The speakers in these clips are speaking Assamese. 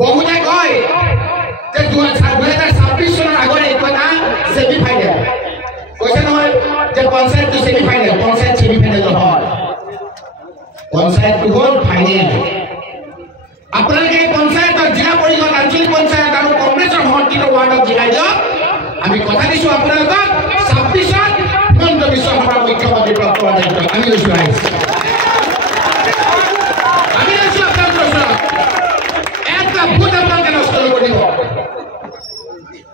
বহুতে কয় যে 2026 চনৰ আগৰে এটা সেমি ফাইনেল কৈছে নহয় যে পঞ্চায়তটো semi final panchayat semi final নহয় পঞ্চায়তটো হ'ল ফাইনেল আপোনালোকে পঞ্চায়তৰ জিলা পৰিষদ আঞ্চলিক পঞ্চায়ত আৰু কংগ্ৰেছৰ সমৰ্থিত ৱাৰ্ডত জিকাই দিয়ক আমি কথা দিছোঁ আপোনালোকক 26ত হিমন্ত বিশ্ব শৰ্মা মুখ্যমন্ত্ৰী প্ৰাপ্ত হোৱাৰ দায়িত্ব আমি লৈছোঁ আমি লৈছোঁ আপোনালোকৰ ওচৰত এটা ভোট আপোনালোকে নষ্ট কৰিব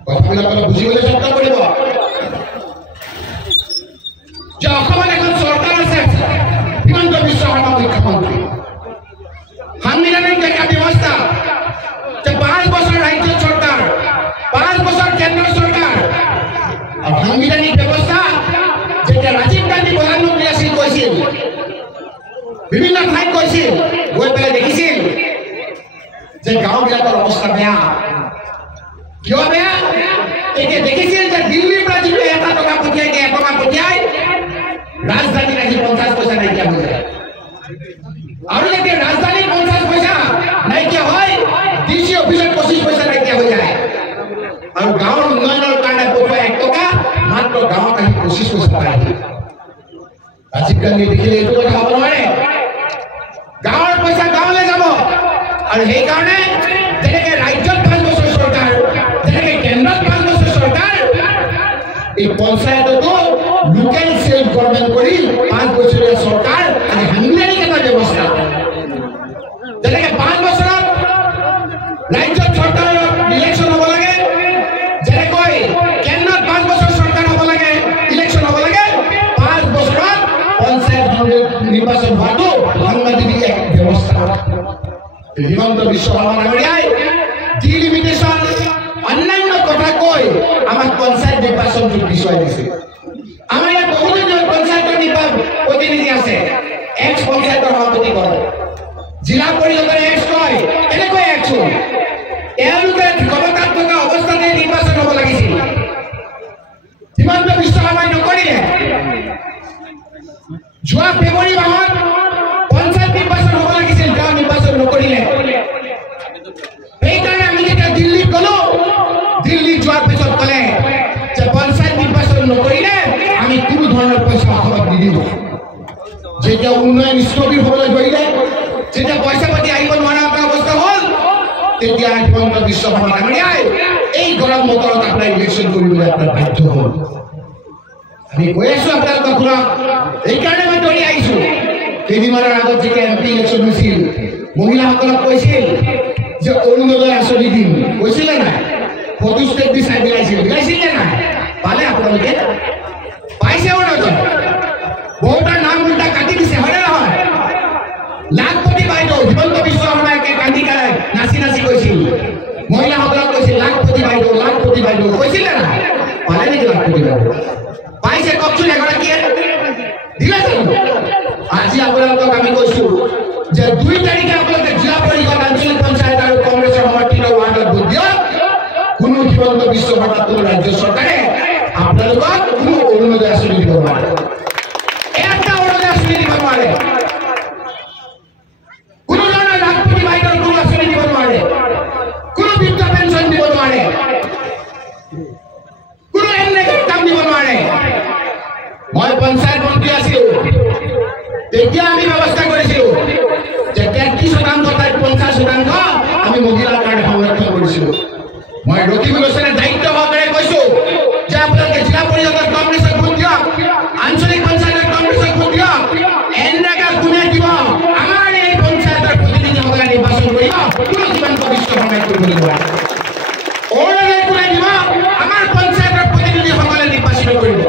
কথাবিলাক অলপ বুজিবলৈ চেষ্টা কৰিব যে অসমত এখন চৰকাৰ আছে হিমন্ত বিশ্ব শৰ্মা মুখ্যমন্ত্ৰী সাংবিধানিক একটা ব্যবস্থা যে 5 বছর রাজ্য সরকার 5 বছর কেন্দ্র সরকার আর সাংবিধানিক ব্যবস্থা যেটা রাজীব গান্ধী প্রধানমন্ত্রী আছিল কৈছিল বিভিন্ন ঠাইত কৈছিল গৈ পেলাই দেখিছিল যে গাঁওবিলাকৰ অৱস্থা বেয়া কিয় বেয়া একে দেখিছিল যে দিল্লীৰ পৰা যিটো 1 টকা পঠিয়াই 1 টকা পঠিয়াই ৰাজধানীত আহি 50 পইচা নাইকিয়া হৈ যায় আৰু যদি ৰাজধানীৰ 50 পইচা নাইকিয়া হয় ডিসি অফিসত 25 পইচা নাইকিয়া হৈ যায় আৰু গাঁৱৰ উন্নয়নৰ কাৰণে পঠোৱা 1 টকা মাত্ৰ গাঁৱত আহি 25 পইচা পায় ৰাজীৱ গান্ধী দেখিলে এইটো কথা হ'ব নোৱাৰে গাঁৱৰ পইচা গাঁৱলৈ যাব আৰু সেইকাৰণে যেনেকৈ ৰাজ্যত 5 বছৰ চৰকাৰ যেনেকৈ কেন্দ্ৰত 5 বছৰ চৰকাৰ এই পঞ্চায়ততো লোকেল সেলফ গভৰ্নমেন্ট কৰি 5 বছৰীয়া চৰকাৰ আৰু সাংবিধানিক এটা ব্যৱস্থা যেনেকৈ 5 বছৰত ৰাজ্যত চৰকাৰৰ ইলেকশ্যন হ'ব লাগে যেনেকৈ কেন্দ্ৰত 5 বছৰ চৰকাৰ হ'ব লাগে ইলেকশ্যন হ'ব লাগে 5 বছৰত পঞ্চায়ত নিৰ্বাচন হোৱাটো সাংবিধানিক এক ব্যৱস্থা হিমন্ত বিশ্ব শৰ্মা ডাঙৰীয়াই ডিলিমিটেশ্যন অন্যান্য কথা কৈ আমাক পঞ্চায়ত নিৰ্বাচনটো পিছুৱাই দিছে আমাৰ ইয়াত বহুতো পঞ্চায়তৰ প্ৰতিনিধি আছে এক্স পঞ্চায়তৰ সভাপতি কয় জিলা পৰিষদৰ এক্স কয় এনেকৈ এক্স এওঁলোকে ক্ষমতাত থকা অৱস্থাতে নিৰ্বাচন হ'ব লাগিছিল হিমন্ত বিশ্ব শৰ্মাই নকৰিলে যোৱা ফেব্ৰুৱাৰী মাহত পঞ্চায়ত নিৰ্বাচন হ'ব লাগিছিল তেওঁ নিৰ্বাচন নকৰিলে সেইকাৰণে আমি যেতিয়া দিল্লীত গ'লো দিল্লীত যোৱাৰ পিছত ক'লে যে পঞ্চায়ত নিৰ্বাচন নকৰিলে আমি কোনো ধৰণৰ পইচা অসমত নিদিওঁ যেতিয়া উন্নয়ন স্থবিৰ হ'বলৈ ধৰিলে যেতিয়া পইচা পাতি আহিব নোৱাৰা এটা অৱস্থা হ'ল তেতিয়া হিমন্ত বিশ্ব শৰ্মা ডাঙৰীয়াই এই গৰম বতৰত আপোনাৰ ইলেকশ্যন কৰিবলৈ আপোনাৰ বাধ্য হ'ল আমি কৈ আছোঁ আপোনালোকক শুনক এইকাৰণে মই ধৰি আহিছোঁ কেইদিনমানৰ আগত যেতিয়া MP ইলেকশ্যন হৈছিল মহিলাসকলক কৈছিল যে অৰুণোদয় আঁচনি দিম কৈছিলে নাই ফটো ষ্টেট দি চাই বিলাইছিলে নাই পালে আপোনালোকে পাইছে অৰুণোদয় বহুতৰ নাম উল্টা কাটি দিছে হয়নে নহয় লাখপতি বাইদেউ হিমন্ত বিশ্ব শৰ্মাকে কান্দি কালাই নাচি নাচি কৈছিল মহিলাসকলক কৈছিল লাখপতি বাইদেউ কৈছিলে নাই পালে নেকি লাখপতি বাইদেউ পাইছে কওকচোন এগৰাকীয়ে দিলে জানো আজি আপোনালোকক আমি কৈছোঁ যে 2 তাৰিখে আপোনালোকে জিলা পৰিষদ আঞ্চলিক পঞ্চায়ত আৰু কংগ্ৰেছৰ সমৰ্থিত ৱাৰ্ডত ভোট দিয়ক কোনো হিমন্ত বিশ্ব শৰ্মা কোনো ৰাজ্য চৰকাৰে আপোনালোকক কোনো অৰুণোদয় আঁচনি দিব নোৱাৰে এটা অৰুণোদয় আঁচনি দিব নোৱাৰে কোনো ধৰণৰ লাখপতি বাইদেউৰ কোনো আঁচনি দিব নোৱাৰে কোনো বৃদ্ধ পেঞ্চন দিব নোৱাৰে কোনো এনে কাম দিব নোৱাৰে মই পঞ্চায়ত মন্ত্ৰী আছিলোঁ তেতিয়া আমি ব্যৱস্থা কৰিছিলোঁ যে 33% তাত 50% আমি মহিলাৰ কাৰণে সংৰক্ষণ কৰিছিলোঁ মই ৰকিব গোস্বামীৰ দায়িত্ব সহকাৰে কৈছোঁ যে আপোনালোকে জিলা পৰিষদত কংগ্ৰেছক ভোট দিয়ক আঞ্চলিক পঞ্চায়তত কংগ্ৰেছক ভোট দিয়ক এনেকৈ কোনে দিব আমাৰ এই পঞ্চায়তৰ প্ৰতিনিধিসকলে নিৰ্বাচন কৰিব কোনো হিমন্ত বিশ্ব শৰ্মাই কৰিবলৈ নোৱাৰে অৰুণোদয় কোনে দিব আমাৰ পঞ্চায়তৰ প্ৰতিনিধিসকলে নিৰ্বাচন কৰিব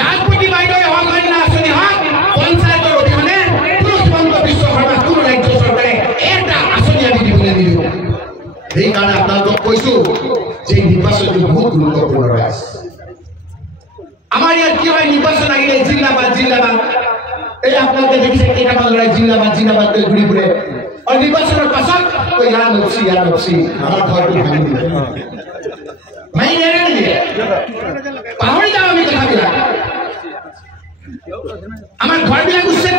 লাখপতি বাইদেউ অন্য আঁচনি হওক পঞ্চায়তৰ অধীনে কোনো হিমন্ত বিশ্ব শৰ্মা কোনো ৰাজ্য চৰকাৰে এটা আঁচনি আমি দিবলৈ নিদিওঁ সেইকাৰণে আপোনালোকক কৈছোঁ যে নিৰ্বাচনটো বহুত গুৰুত্বপূৰ্ণ হৈ আছে আমাৰ ইয়াত কি হয় নিৰ্বাচন আহিলে জিন্দাবাদ এই আপোনালোকে দেখিছে কেইটামান ল'ৰাই জিন্দাবাদ কৈ ঘূৰি ফুৰে আৰু নিৰ্বাচনৰ পাছত ইয়াৰ নপচি আমাৰ ঘৰটো ভাঙি দিলে ভাঙি দিয়ে নিদিয়ে পাহৰি যাওঁ আমি কথাবিলাক আমাৰ ঘৰবিলাক উচ্ছেদ